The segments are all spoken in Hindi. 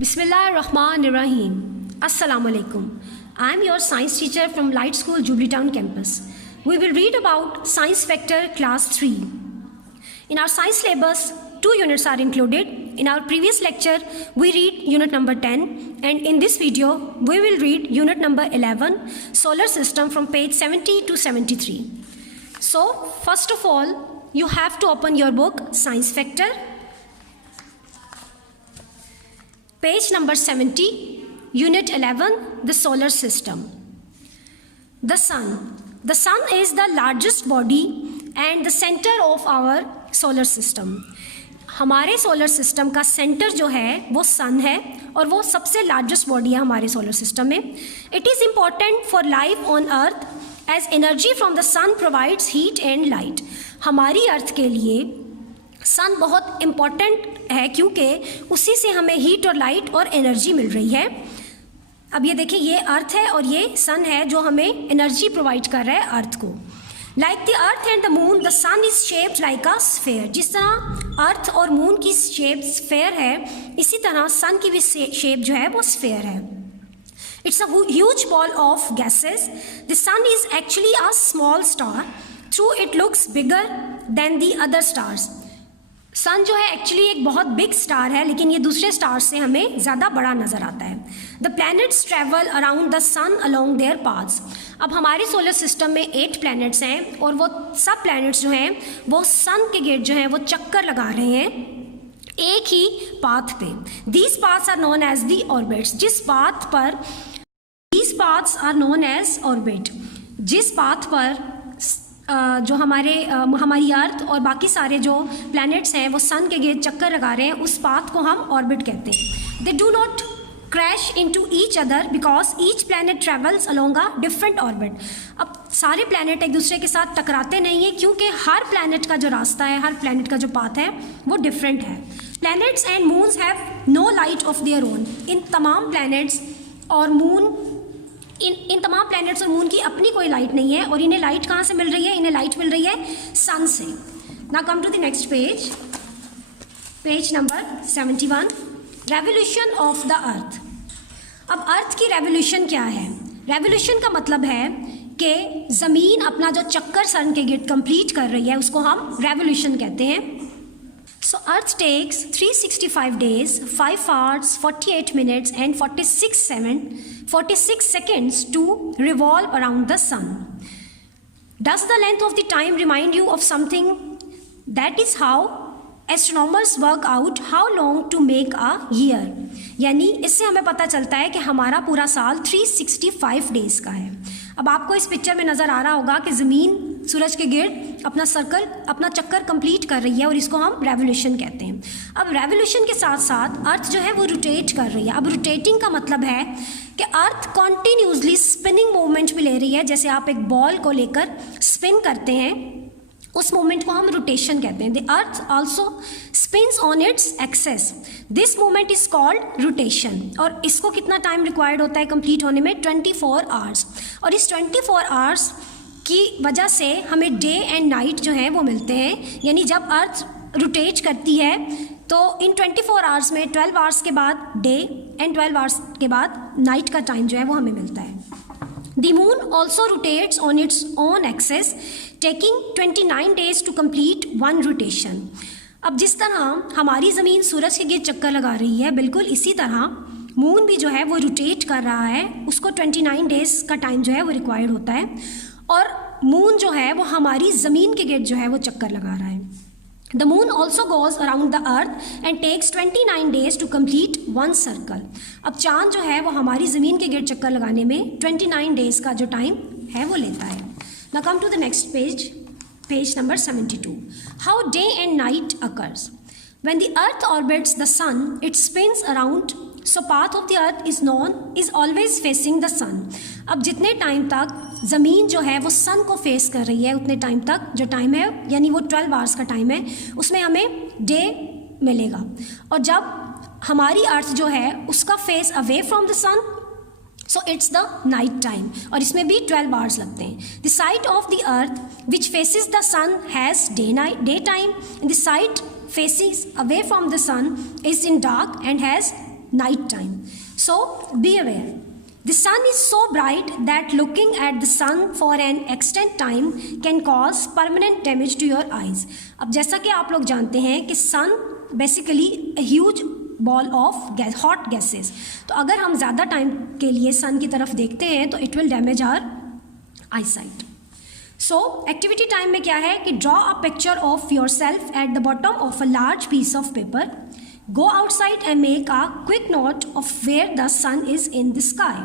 Bismillahirrahmanirrahim. Assalamu alaikum. I am your science teacher from Light School, Jubileetown campus. We will read about Science Vector Class 3. In our science syllabus, 2 units are included. In our previous lecture, we read unit number 10, and in this video, we will read unit number 11, Solar System, from page 70 to 73. So, first of all, you have to open your book, Science Vector. Page number 70, Unit 11, the Solar System. The Sun. The Sun is the largest body and the center of our solar system. हमारे सोलर सिस्टम का सेंटर जो है वो सन है और वो सबसे लार्जेस्ट बॉडी है हमारे सोलर सिस्टम में. It is important for life on earth as energy from the sun provides heat and light. हमारी अर्थ के लिए सन बहुत इम्पॉर्टेंट है क्योंकि उसी से हमें हीट और लाइट और एनर्जी मिल रही है. अब ये देखिए, ये अर्थ है और ये सन है जो हमें एनर्जी प्रोवाइड कर रहा है अर्थ को. Like the earth and the moon, the sun is shaped like a sphere. जिस तरह अर्थ और मून की शेप स्फेयर है, इसी तरह सन की भी शेप जो है वो स्फेयर है. It's a huge ball of gases. The sun is actually a small star. Through it looks bigger than the other stars. Sun जो है एक्चुअली एक बहुत बिग स्टार है, लेकिन ये दूसरे स्टार से हमें ज़्यादा बड़ा नज़र आता है. The planets travel around the sun along their paths. अब हमारे सोलर सिस्टम में 8 प्लैनेट्स हैं और वो सब प्लैनेट्स जो हैं वो सन के गेट जो हैं वो चक्कर लगा रहे हैं एक ही पाथ पे. These paths are known as the orbits. जिस पाथ पर these paths are known as orbit. जिस पाथ पर जो हमारी अर्थ और बाकी सारे जो प्लैनेट्स हैं वो सन के गेट चक्कर लगा रहे हैं, उस पाथ को हम ऑर्बिट कहते हैं. They do not crash into each other because each planet travels along a different orbit. अब सारे प्लैनेट एक दूसरे के साथ टकराते नहीं हैं क्योंकि हर प्लैनेट का जो रास्ता है, हर प्लैनेट का जो पाथ है वो डिफरेंट है. Planets and moons have no light of their own. इन तमाम प्लैनेट्स और मून इन तमाम प्लैनेट्स और मून की अपनी कोई लाइट नहीं है. और इन्हें लाइट कहाँ से मिल रही है? इन्हें लाइट मिल रही है सन से. Now come to the next page, page number 71, revolution of the earth. अब अर्थ की रेवोल्यूशन क्या है? रेवोल्यूशन का मतलब है कि ज़मीन अपना जो चक्कर सन के गेट कंप्लीट कर रही है उसको हम रेवोल्यूशन कहते हैं. So Earth takes 365 days, 5 hours, 48 minutes and 46 seconds to revolve around the sun. Does the length of the time remind you of something? That is how astronomers work out how long to make a year. यानी इससे हमें पता चलता है कि हमारा पूरा साल 365 डेज का है. अब आपको इस पिक्चर में नज़र आ रहा होगा कि ज़मीन सूरज के गिर्द अपना चक्कर कंप्लीट कर रही है और इसको हम रेवोल्यूशन कहते हैं. अब रेवोल्यूशन के साथ साथ अर्थ जो है वो रोटेट कर रही है. अब रोटेटिंग का मतलब है कि अर्थ कॉन्टीन्यूसली स्पिनिंग मूवमेंट भी ले रही है. जैसे आप एक बॉल को लेकर स्पिन करते हैं, उस मूवमेंट को हम रोटेशन कहते हैं. The earth also spins on its axis. This movement is called rotation. और इसको कितना टाइम रिक्वायर्ड होता है कंप्लीट होने में? 24 आवर्स. और इस 24 आवर्स की वजह से हमें डे एंड नाइट जो है वो मिलते हैं. यानी जब अर्थ रोटेट करती है तो इन 24 आवर्स में 12 आवर्स के बाद डे एंड 12 आवर्स के बाद नाइट का टाइम जो है वो हमें मिलता है. The moon also rotates on its own axis, taking 29 days to complete one rotation. अब जिस तरह हमारी ज़मीन सूरज के गिर्द चक्कर लगा रही है, बिल्कुल इसी तरह मून भी जो है वो रोटेट कर रहा है. उसको 29 डेज़ का टाइम जो है वो रिक्वायर्ड होता है. और मून जो है वो हमारी ज़मीन के गिर्द जो है वो चक्कर लगा रहा है. The moon also goes around the earth and takes 29 days to complete one circle. अब चाँद जो है वो हमारी ज़मीन के गिर्द चक्कर लगाने में 29 डेज़ का जो टाइम है वो लेता है. Now come to the next page, page number 72. How day and night occurs. When the earth orbits the sun, it spins around. So path of the earth is always facing the sun. अब जितने टाइम तक ज़मीन जो है वो सन को फेस कर रही है, उतने टाइम तक जो टाइम है यानी वो 12 आवर्स का टाइम है, उसमें हमें डे मिलेगा. और जब हमारी अर्थ जो है उसका face away from the sun, so it's the night time. और इसमें भी 12 आवर्स लगते हैं. The side of the earth which faces the sun has day time. द साइड faces away from the sun is in dark and has night time. So be aware. The sun is so bright that looking at the sun for an extended time can cause permanent damage to your eyes. अब जैसा कि आप लोग जानते हैं कि sun basically a huge ball of hot gases. तो अगर हम ज़्यादा टाइम के लिए sun की तरफ देखते हैं तो it will damage our eyesight. So activity time में क्या है कि draw a picture of yourself at the bottom of a large piece of paper. Go outside and make a quick note of where the sun is in the sky.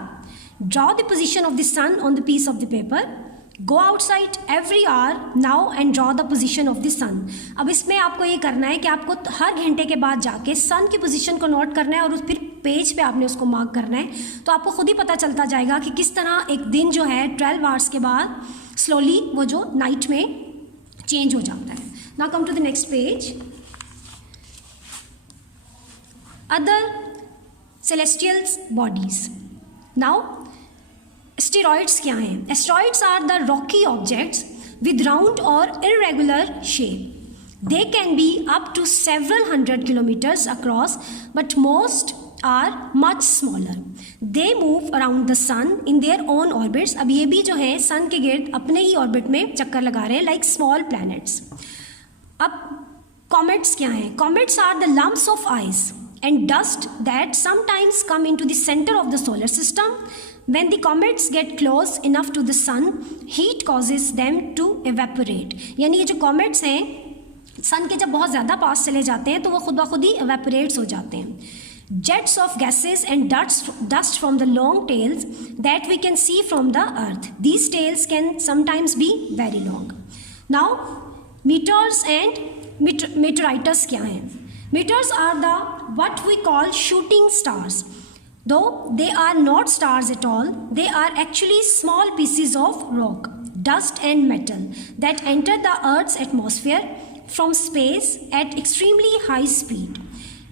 Draw the position of the sun on the piece of the paper. Go outside every hour now and draw the position of the sun. अब इसमें आपको ये करना है कि आपको हर घंटे के बाद जाके सन की पोजीशन को नोट करना है और फिर पेज पे आपने उसको मार्क करना है. तो आपको खुद ही पता चलता जाएगा कि किस तरह एक दिन जो है 12 आवर्स के बाद स्लोली वो जो नाइट में चेंज हो जाता है. Now come to the next page. Other celestial bodies. Now, asteroids क्या हैं? Asteroids are the rocky objects with round or irregular shape. They can be up to several hundred kilometers across, but most are much smaller. They move around the sun in their own orbits. अब ये भी जो है sun के गिर्द अपने ही ऑर्बिट में चक्कर लगा रहे हैं like small planets. अब comets क्या हैं? Comets are the lumps of ice and dust that sometimes come into the center of the solar system. When the comets get close enough to the sun, heat causes them to evaporate. यानी ये जो comets हैं sun के जब बहुत ज़्यादा पास चले जाते हैं तो वो खुद ब खुद ही evaporates हो जाते हैं. Jets of gases and dust from the long tails that we can see from the earth. These tails can sometimes be very long. Now meteors and meteorites क्या हैं? Meteors are the what we call shooting stars. Though they are not stars at all, they are actually small pieces of rock, dust and metal that enter the Earth's atmosphere from space at extremely high speed.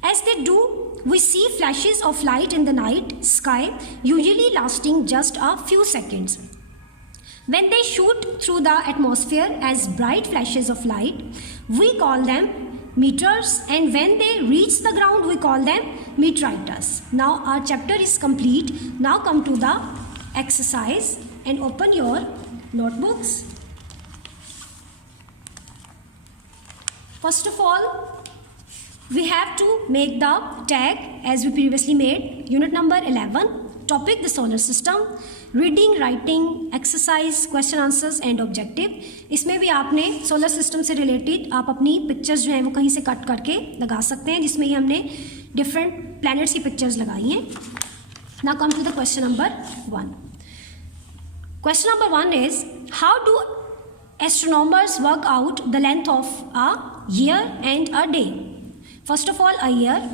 As they do, we see flashes of light in the night sky, usually lasting just a few seconds. When they shoot through the atmosphere as bright flashes of light, we call them meteors, and when they reach the ground we call them meteorites. Now our chapter is complete. Now come to the exercise and open your notebooks. First of all, we have to make the tag as we previously made. Unit number 11, topic the solar system. Reading, writing, exercise, question answers and objective. इसमें भी आपने सोलर सिस्टम से रिलेटेड आप अपनी पिक्चर्स जो हैं वो कहीं से कट करके लगा सकते हैं, जिसमें ही हमने डिफरेंट प्लैनेट्स की पिक्चर्स लगाई हैं. Now come to the question number 1. Question number 1 is how do astronomers work out the length of a year and a day? First of all, a year.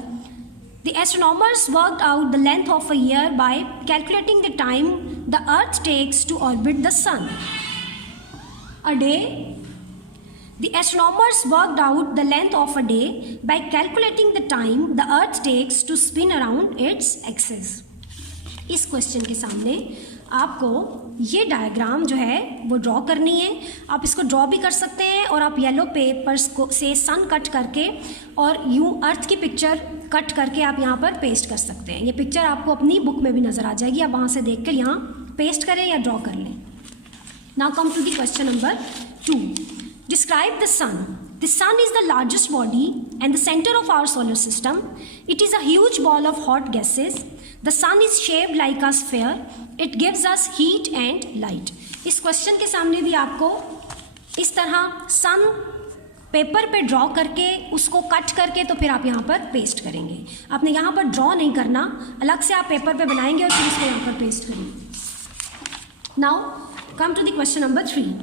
The astronomers worked out the length of a year by calculating the time the Earth takes to orbit the sun. A day. The astronomers worked out the length of a day by calculating the time the Earth takes to spin around its axis. इस क्वेश्चन के सामने आपको ये डायग्राम जो है वो ड्रॉ करनी है. आप इसको ड्रॉ भी कर सकते हैं और आप येलो पेपर्स को से सन कट करके और यूँ अर्थ की पिक्चर कट करके आप यहाँ पर पेस्ट कर सकते हैं. ये पिक्चर आपको अपनी बुक में भी नज़र आ जाएगी. आप वहाँ से देख कर यहाँ पेस्ट करें या ड्रॉ कर लें. Now come to the question number 2. Describe the sun. The sun is the largest body and the center of our solar system. It is a huge ball of hot gases. The sun is shaped like a sphere. It gives us heat and light. इस क्वेश्चन के सामने भी आपको इस तरह सन पेपर पे ड्रॉ करके उसको कट करके तो फिर आप यहाँ पर पेस्ट करेंगे. आपने यहाँ पर ड्रॉ नहीं करना, अलग से आप पेपर पे बनाएंगे और फिर इसको यहाँ पर पेस्ट करेंगे. Now come to the question number 3.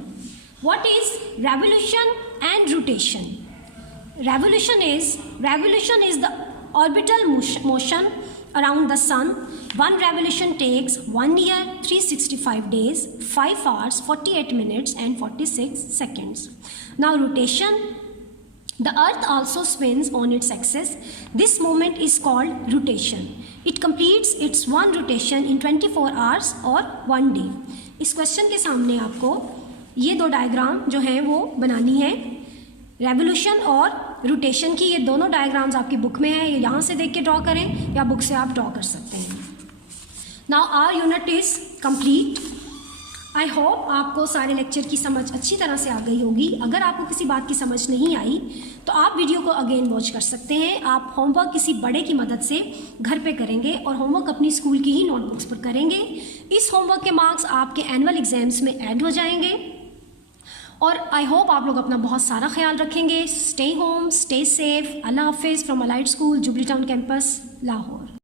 What is revolution and rotation? Revolution is the orbital motion around the sun. One revolution takes 1 year, 365 days, 5 hours, 48 minutes and 46 seconds. Now rotation. The earth also spins on its axis. This movement is called rotation. It completes its one rotation in 24 hours or 1 day. इस क्वेश्चन के सामने आपको ये दो डायग्राम जो हैं वो बनानी है, रेवोल्यूशन और रोटेशन की, ये दोनों डायग्राम्स आपकी बुक में है, ये यहाँ से देख के ड्रॉ करें या बुक से आप ड्रॉ कर सकते हैं। Now our unit is complete. I hope आपको सारे लेक्चर की समझ अच्छी तरह से आ गई होगी। अगर आपको किसी बात की समझ नहीं आई तो आप वीडियो को अगेन वॉच कर सकते हैं। आप होमवर्क किसी बड़े की मदद से घर पे करेंगे और होमवर्क अपनी स्कूल की ही नोटबुक्स पर करेंगे। इस होमवर्क के मार्क्स आपके एनुअल एग्जाम्स में ऐड हो जाएंगे। और आई होप आप लोग अपना बहुत सारा ख्याल रखेंगे। Stay home, stay safe. अल्लाह हाफिज़ from Allied School, Jubilee Town campus, Lahore.